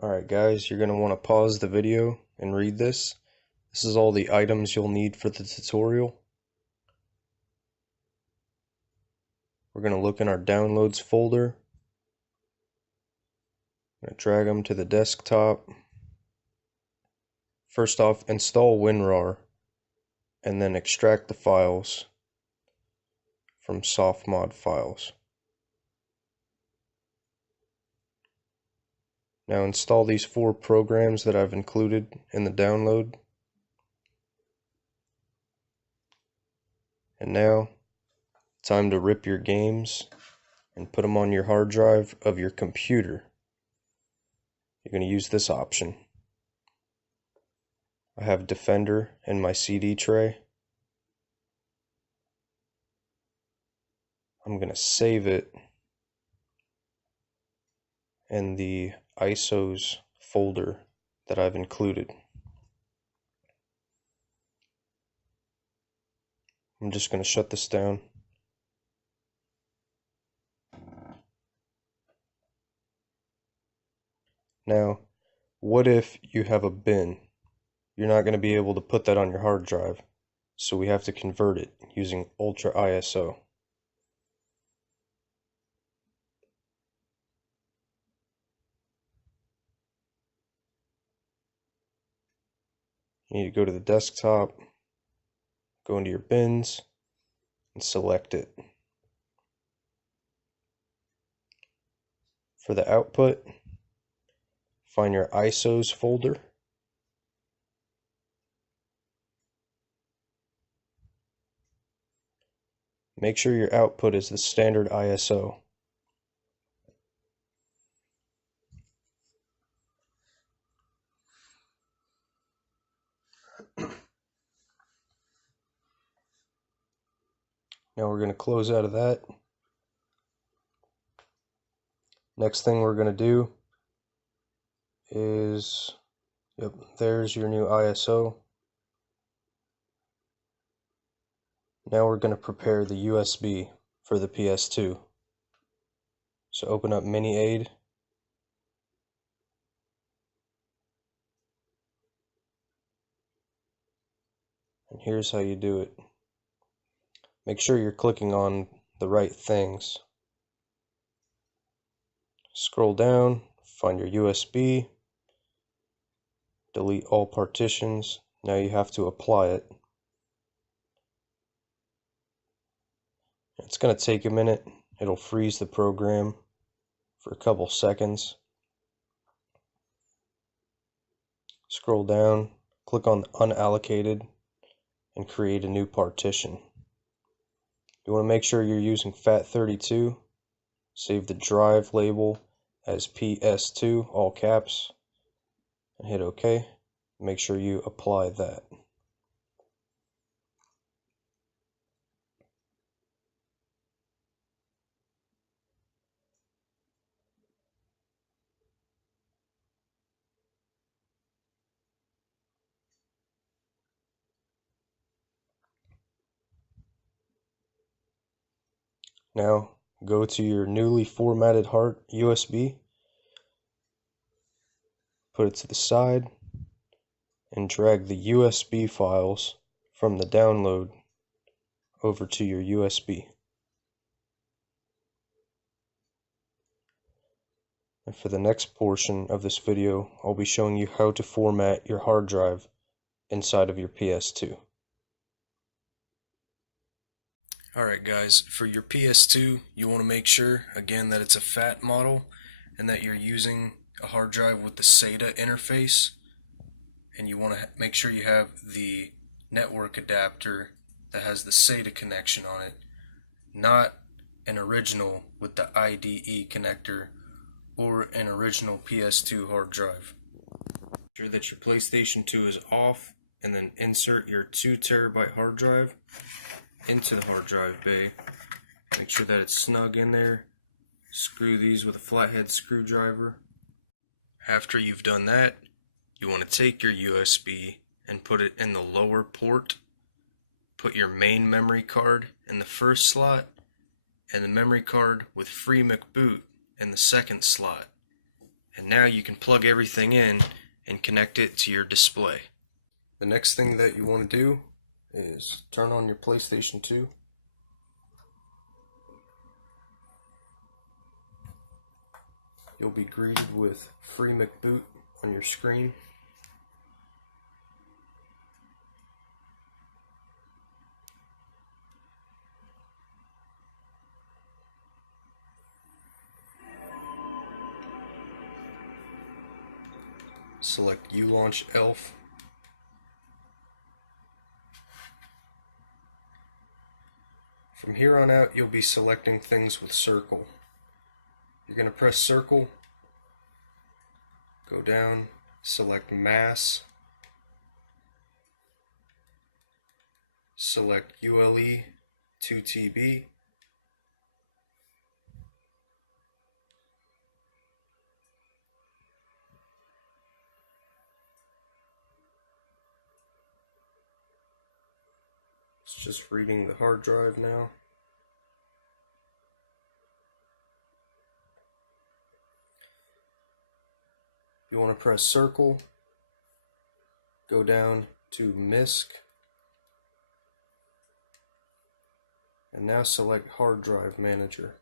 Alright guys, you're going to want to pause the video and read this. This is all the items you'll need for the tutorial. We're going to look in our downloads folder. I'm going to drag them to the desktop. First off, install WinRAR and then extract the files from Softmod files. Now install these 4 programs that I've included in the download. And now, time to rip your games and put them on your hard drive of your computer. You're going to use this option. I have Defender in my CD tray. I'm going to save it in the ISOs folder that I've included. I'm just going to shut this down. Now, what if you have a bin? You're not going to be able to put that on your hard drive, so we have to convert it using Ultra ISO. You need to go to the desktop, go into your bins, and select it. For the output, find your ISOs folder. Make sure your output is the standard ISO. Now we're going to close out of that. Next thing we're going to do is, there's your new ISO. Now we're going to prepare the USB for the PS2. So open up MiniAid. And here's how you do it. Make sure you're clicking on the right things. Scroll down, find your USB, delete all partitions. Now you have to apply it. It's going to take a minute. It'll freeze the program for a couple seconds. Scroll down, click on unallocated, and create a new partition. You want to make sure you're using FAT32. Save the drive label as PS2, all caps, and hit OK. Make sure you apply that. Now go to your newly formatted hard USB, put it to the side, and drag the USB files from the download over to your USB. And for the next portion of this video, I'll be showing you how to format your hard drive inside of your PS2. Alright guys, for your PS2, you want to make sure, again, that it's a FAT model and that you're using a hard drive with the SATA interface, and you want to make sure you have the network adapter that has the SATA connection on it, not an original with the IDE connector or an original PS2 hard drive. Make sure that your PlayStation 2 is off, and then insert your 2TB hard drive into the hard drive bay. Make sure that it's snug in there. Screw these with a flathead screwdriver. After you've done that, you want to take your USB and put it in the lower port. Put your main memory card in the first slot and the memory card with free McBoot in the second slot. And now you can plug everything in and connect it to your display. The next thing that you want to do is turn on your PlayStation 2. You'll be greeted with Free McBoot on your screen. Select U-Launch ELF. From here on out, you'll be selecting things with circle. You're going to press circle, go down, select Mass, select ULE 2TB, it's just reading the hard drive now. You want to press circle, go down to MISC, and now select hard drive manager.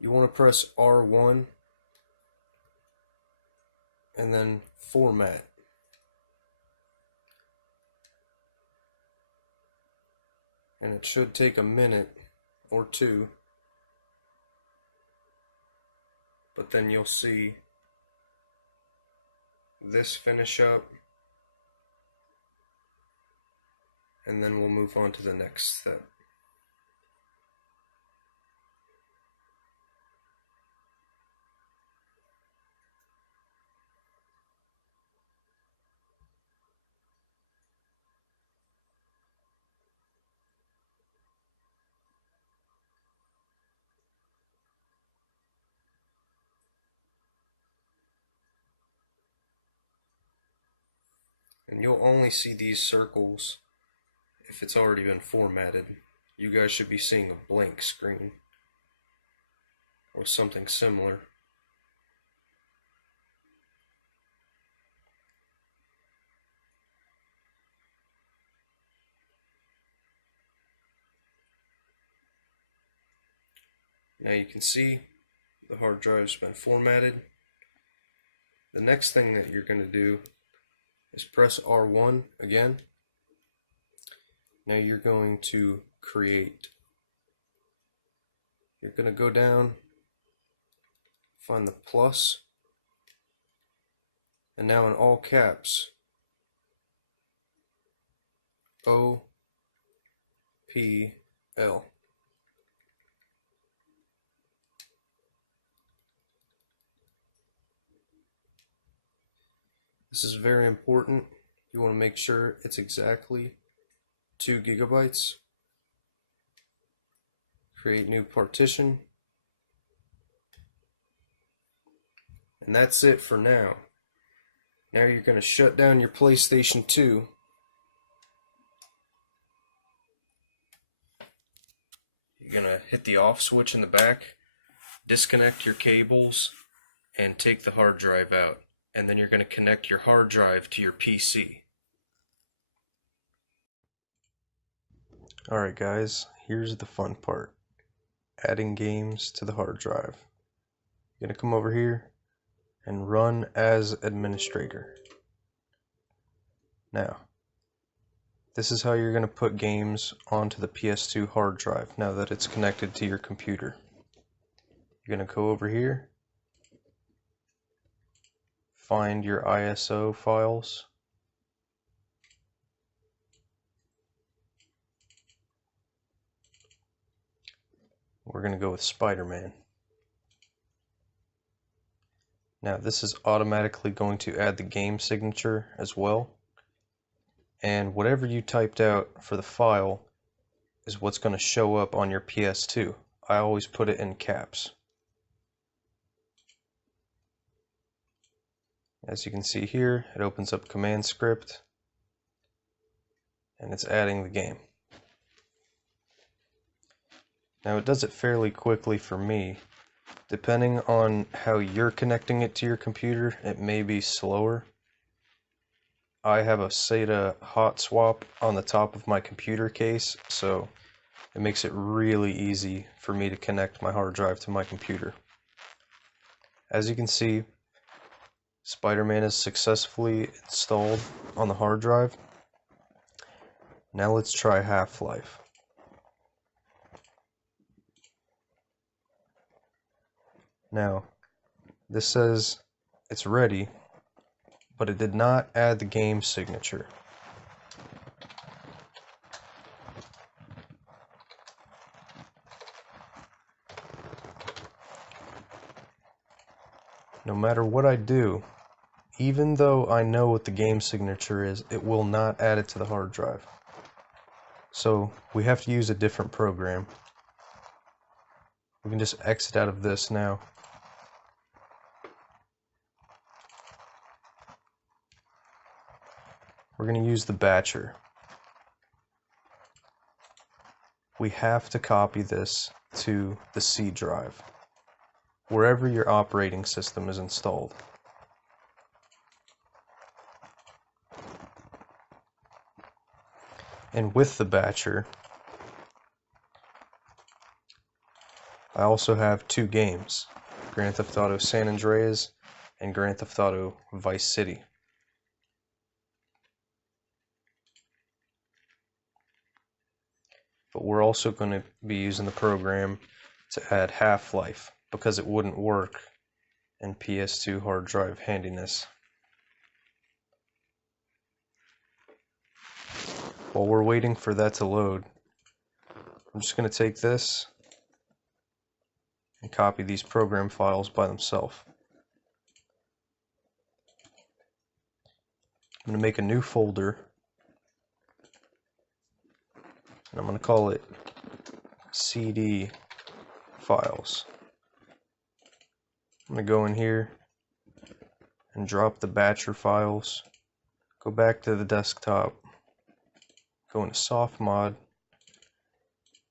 You want to press R1 and then format. And it should take a minute or two, but then you'll see this finish up, and then we'll move on to the next step. And you'll only see these circles if it's already been formatted. You guys should be seeing a blank screen or something similar. Now you can see the hard drive's been formatted. The next thing that you're going to do is press R1 again. Now you're going to create. You're going to go down, find the plus, and now in all caps, OPL. This is very important. You want to make sure it's exactly 2 gigabytes. Create new partition. And that's it for now. Now you're going to shut down your PlayStation 2. You're going to hit the off switch in the back, disconnect your cables, and take the hard drive out. And then you're going to connect your hard drive to your PC. Alright guys, here's the fun part. Adding games to the hard drive. You're going to come over here and run as administrator. Now, this is how you're going to put games onto the PS2 hard drive now that it's connected to your computer. You're going to go over here, find your ISO files, we're going to go with Spider-Man. Now this is automatically going to add the game signature as well, and whatever you typed out for the file is what's going to show up on your PS2. I always put it in caps. As you can see here, it opens up command script and it's adding the game. Now it does it fairly quickly for me. Depending on how you're connecting it to your computer, it may be slower. I have a SATA hot swap on the top of my computer case, so it makes it really easy for me to connect my hard drive to my computer. As you can see, Spider-Man is successfully installed on the hard drive. Now let's try Half-Life. Now, this says it's ready, but it did not add the game signature. No matter what I do, even though I know what the game signature is, it will not add it to the hard drive. So we have to use a different program. We can just exit out of this now. We're going to use the batcher. We have to copy this to the C drive, wherever your operating system is installed. And with the batcher, I also have two games, Grand Theft Auto San Andreas and Grand Theft Auto Vice City. But we're also going to be using the program to add Half-Life, because it wouldn't work in PS2 hard drive handiness. While we're waiting for that to load, I'm just going to take this and copy these program files by themselves. I'm going to make a new folder, and I'm going to call it CD files. I'm going to go in here and drop the batcher files, go back to the desktop, go into Softmod,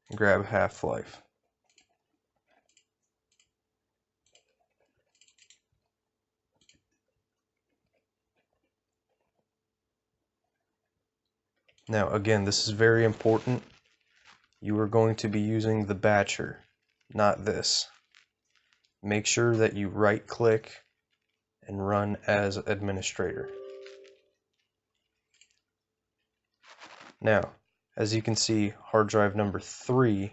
and grab Half-Life. Now again, this is very important. You are going to be using the batcher, not this. Make sure that you right click and run as administrator. Now, as you can see, hard drive number 3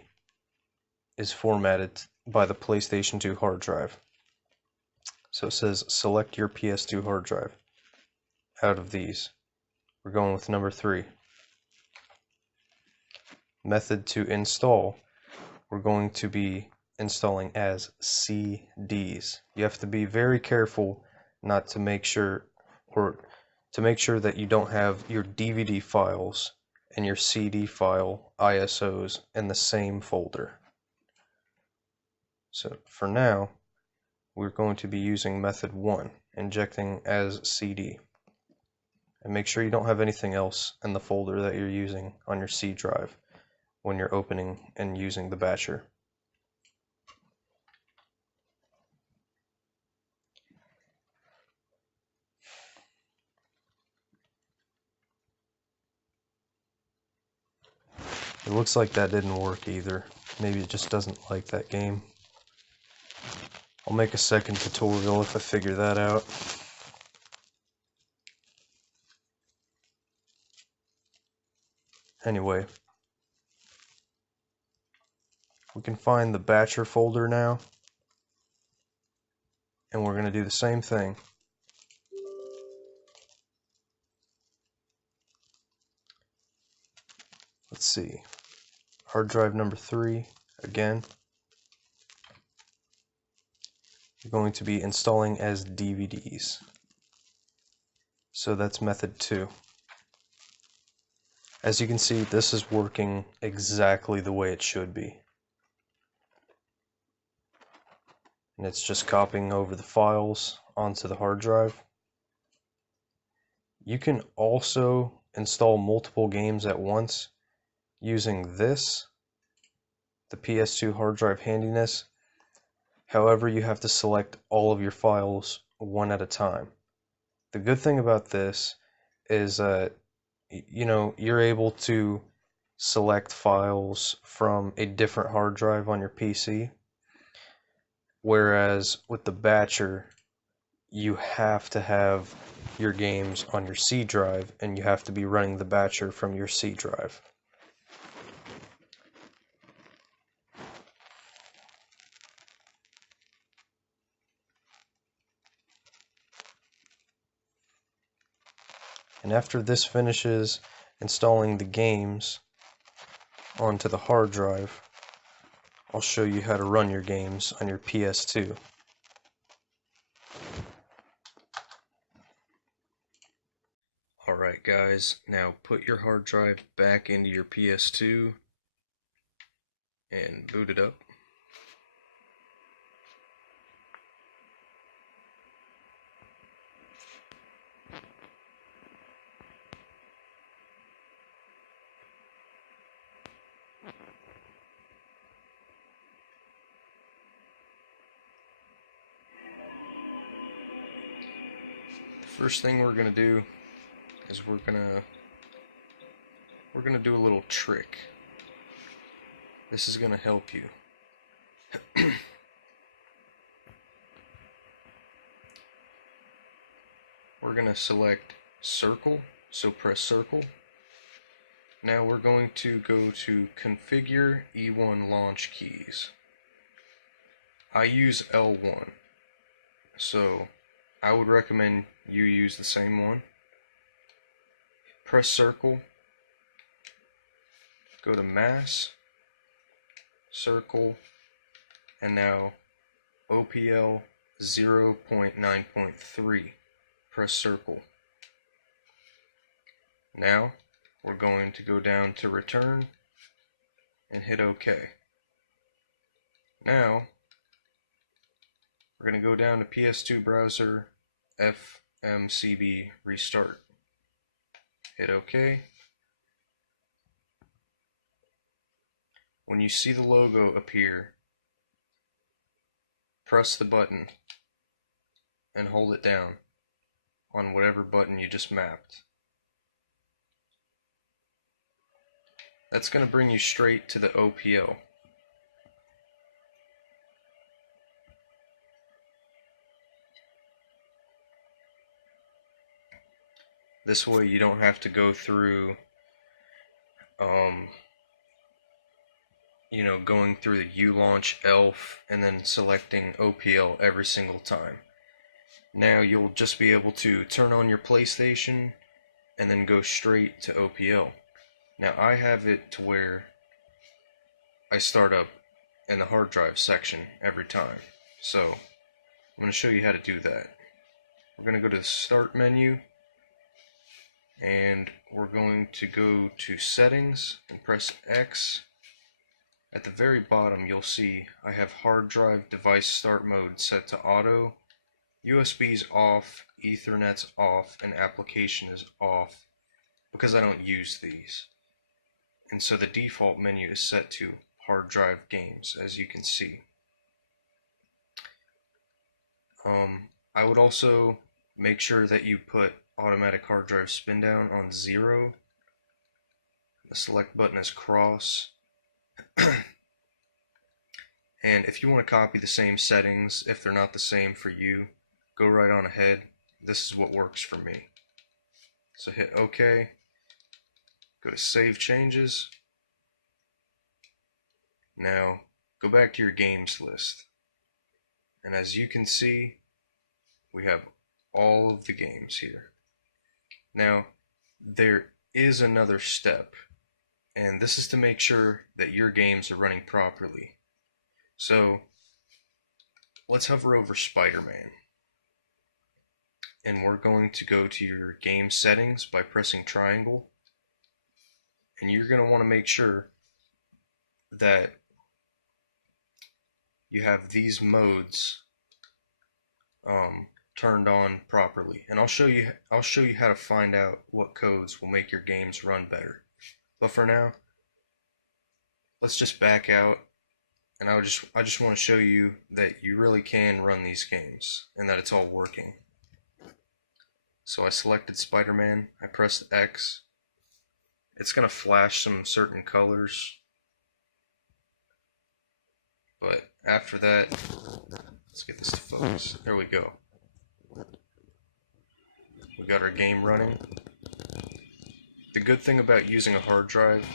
is formatted by the PlayStation 2 hard drive. So it says select your PS2 hard drive. Out of these, we're going with number 3. Method to install, we're going to be installing as CDs. You have to be very careful not to make sure, or to make sure that you don't have your DVD files and your CD file ISOs in the same folder. So for now, we're going to be using method 1, injecting as CD. And make sure you don't have anything else in the folder that you're using on your C drive when you're opening and using the batcher. It looks like that didn't work either. Maybe it just doesn't like that game. I'll make a second tutorial if I figure that out. Anyway, we can find the batcher folder now, and we're going to do the same thing. Let's see, hard drive number 3, again, you're going to be installing as DVDs. So that's method 2. As you can see, this is working exactly the way it should be. And it's just copying over the files onto the hard drive. You can also install multiple games at once using this the PS2 hard drive handiness. However, you have to select all of your files one at a time. The good thing about this is that you're able to select files from a different hard drive on your PC, whereas with the batcher you have to have your games on your C drive and you have to be running the batcher from your C drive. And after this finishes installing the games onto the hard drive, I'll show you how to run your games on your PS2. Alright guys, now put your hard drive back into your PS2 and boot it up. The first thing we're gonna do is we're gonna do a little trick. This is gonna help you. We're gonna select circle, so press circle. Now we're going to go to configure E1 launch keys. I use L1, so I would recommend you use the same one. Press circle, go to mass, circle, and now OPL 0.9.3. Press circle. Now we're going to go down to return and hit OK. Now we're going to go down to PS2 browser, FMCB restart. Hit OK. When you see the logo appear, press the button and hold it down on whatever button you just mapped. That's going to bring you straight to the OPL. This way you don't have to go through going through the U-Launch ELF and then selecting OPL every single time. Now you'll just be able to turn on your PlayStation and then go straight to OPL. Now I have it to where I start up in the hard drive section every time. So I'm going to show you how to do that. We're going to go to the Start menu and we're going to go to Settings and press X. At the very bottom you'll see I have hard drive device start mode set to auto, USB's off, Ethernet's off, and application is off because I don't use these. And so the default menu is set to hard drive games, as you can see. I would also make sure that you put automatic hard drive spin down on 0. The select button is cross. And if you want to copy the same settings, if they're not the same for you, go right on ahead. This is what works for me. So hit OK. Go to Save Changes. Now go back to your games list. And as you can see, we have all of the games here. Now there is another step, and this is to make sure that your games are running properly. So let's hover over Spider-Man, and we're going to go to your game settings by pressing triangle, and you're going to want to make sure that you have these modes turned on properly, and I'll show you how to find out what codes will make your games run better. But for now, let's just back out and I just want to show you that you really can run these games and that it's all working. So I selected Spider-Man, I pressed X. It's going to flash some certain colors, but after that, let's get this to focus. There we go. We got our game running. The good thing about using a hard drive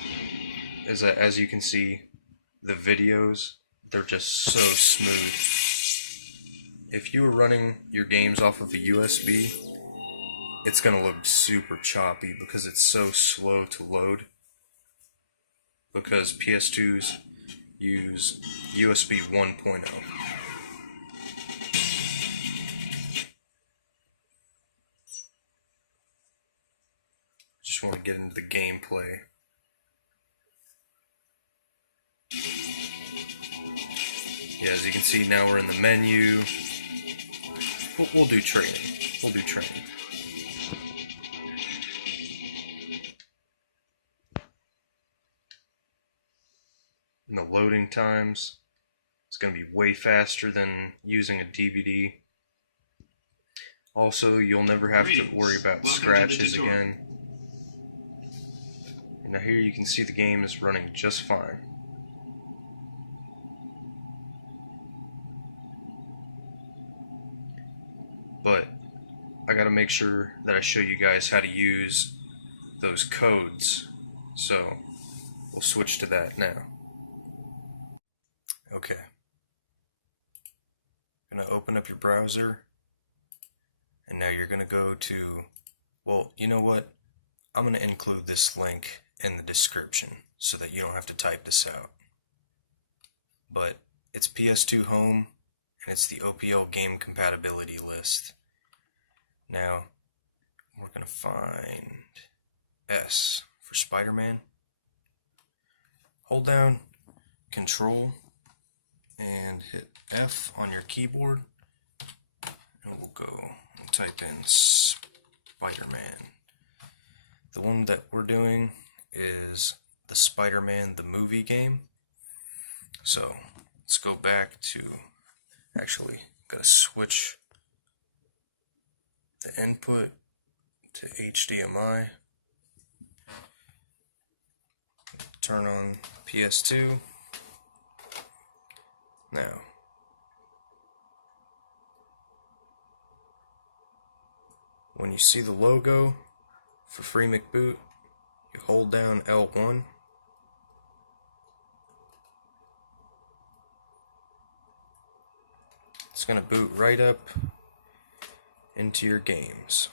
is that, as you can see, the videos, they're just so smooth. If you were running your games off of a USB, it's going to look super choppy because it's so slow to load. Because PS2s use USB 1.0. Just want to get into the gameplay. Yeah, as you can see, now we're in the menu. We'll do training. We'll do training. And the loading times, it's going to be way faster than using a DVD. Also, you'll never have to worry about scratches again. And now here you can see the game is running just fine. But I gotta make sure that I show you guys how to use those codes. So we'll switch to that now. Okay. Gonna open up your browser, and now you're gonna go to, well, you know what? I'm gonna include this link in the description so that you don't have to type this out. But it's PS2 Home, and it's the OPL game compatibility list. Now, we're gonna find S for Spider-Man. Hold down Control and hit F on your keyboard, and we'll go and type in Spider-Man. The one that we're doing is the Spider-Man the movie game. So let's go back to, actually gotta switch the input to HDMI. Turn on PS2. Now, when you see the logo for Free McBoot, you hold down L1. It's going to boot right up into your games.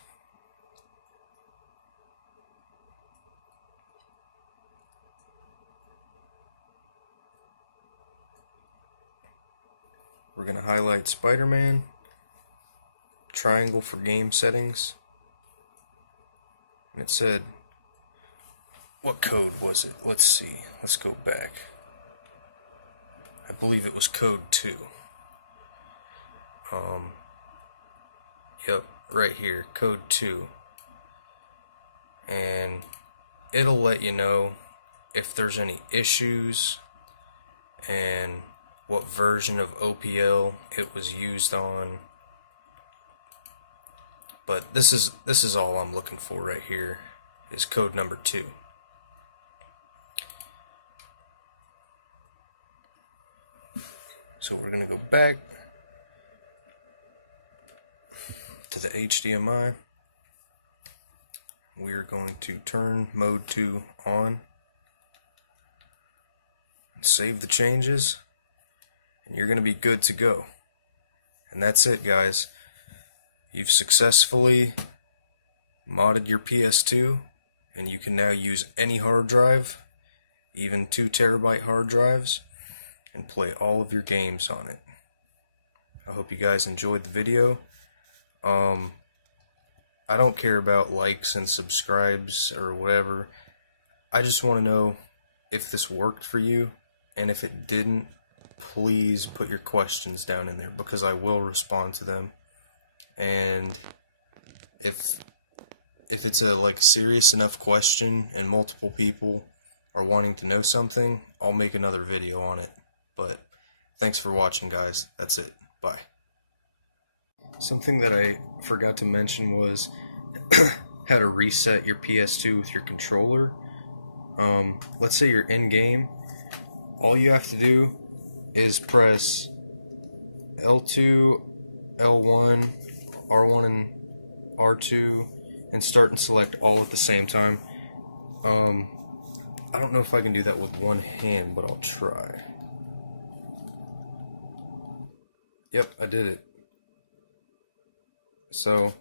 We're going to highlight Spider-Man, triangle for game settings, and it said, what code was it? Let's see, let's go back. I believe it was code 2. Yep, right here, code 2. And it'll let you know if there's any issues and what version of OPL it was used on. But this is all I'm looking for right here, is code number 2. So we're gonna go back to the HDMI. We're going to turn mode 2 on and save the changes, and you're going to be good to go. And that's it, guys. You've successfully modded your PS2, and you can now use any hard drive, even 2 terabyte hard drives, and play all of your games on it. I hope you guys enjoyed the video. I don't care about likes and subscribes or whatever. I just want to know if this worked for you, and if it didn't, please put your questions down in there, because I will respond to them. And if it's a serious enough question and multiple people are wanting to know something, I'll make another video on it. But Thanks for watching, guys. That's it. Bye. Something that I forgot to mention was how to reset your PS2 with your controller. Let's say you're in game. All you have to do is press L2, L1, R1 and R2, and start and select all at the same time. I don't know if I can do that with one hand, but I'll try. Yep, I did it. So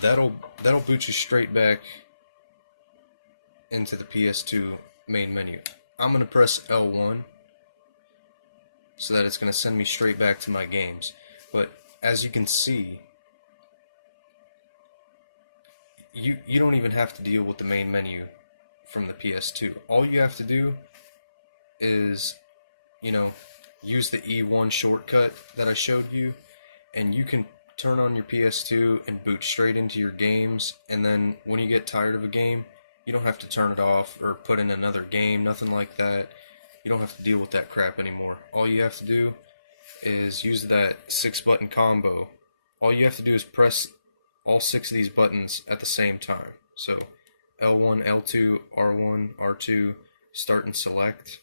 that'll boot you straight back into the PS2 main menu. I'm gonna press L1 so that it's gonna send me straight back to my games. But as you can see, you don't even have to deal with the main menu from the PS2. All you have to do is, use the E1 shortcut that I showed you, and you can turn on your PS2 and boot straight into your games. And then when you get tired of a game, you don't have to turn it off or put in another game, nothing like that. You don't have to deal with that crap anymore. All you have to do is use that 6-button combo. All you have to do is press all 6 of these buttons at the same time. So L1, L2, R1, R2, start and select,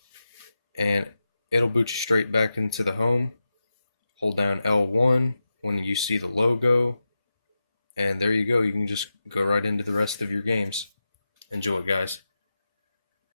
and it'll boot you straight back into the home. Hold down L1 when you see the logo, and there you go. You can just go right into the rest of your games. Enjoy, guys.